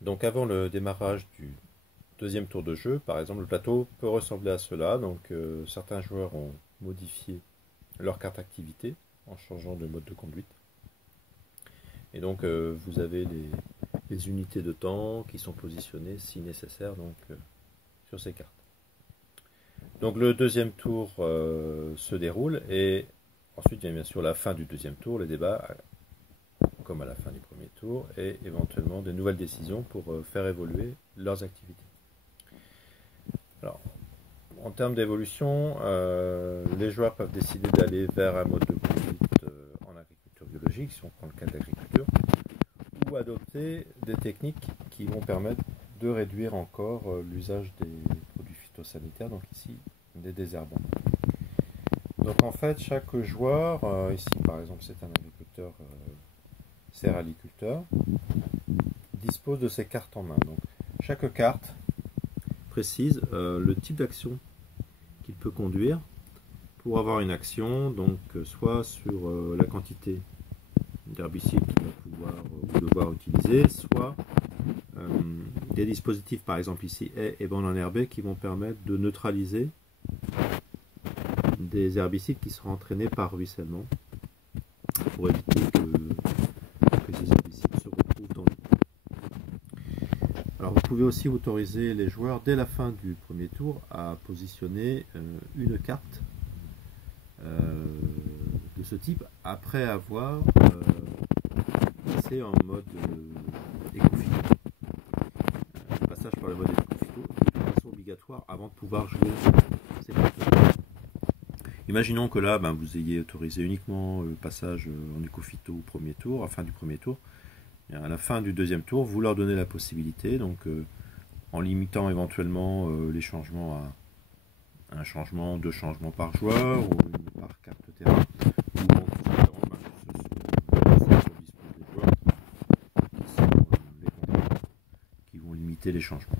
Donc avant le démarrage du deuxième tour de jeu, par exemple, le plateau peut ressembler à cela. Donc certains joueurs ont modifié leur carte activité en changeant de mode de conduite. Et donc vous avez les unités de temps qui sont positionnées si nécessaire donc, sur ces cartes. Donc le deuxième tour se déroule et ensuite vient bien sûr la fin du deuxième tour, les débats comme à la fin du premier tour et éventuellement de nouvelles décisions pour faire évoluer leurs activités. Alors, en termes d'évolution, les joueurs peuvent décider d'aller vers un mode de conduite en agriculture biologique, si on prend le cas de l'agriculture, ou adopter des techniques qui vont permettre de réduire encore l'usage des produits phytosanitaires, donc ici des désherbants. Donc en fait, chaque joueur, ici par exemple c'est un agriculteur céréaliculteur, dispose de ses cartes en main. Donc chaque carte précise le type d'action qu'il peut conduire pour avoir une action, donc soit sur la quantité d'herbicides qu'il va pouvoir ou devoir utiliser, soit des dispositifs, par exemple ici haies et bandes enherbées, qui vont permettre de neutraliser des herbicides qui seront entraînés par ruissellement pour éviter que ces herbicides se retrouvent dans l'eau. Alors vous pouvez aussi autoriser les joueurs dès la fin du premier tour à positionner une carte de ce type après avoir passé en mode éco-phyto. Le passage par le mode éco-phyto est de façon obligatoire avant de pouvoir jouer ces cartes. Imaginons que là, vous ayez autorisé uniquement le passage en éco-phyto au premier tour, à la fin du premier tour. Et à la fin du deuxième tour, vous leur donnez la possibilité, donc en limitant éventuellement les changements à un changement, 2 changements par joueur ou une par carte terrain, ou en considérant que ce sont des joueurs qui sont les contraintes, qui vont limiter les changements.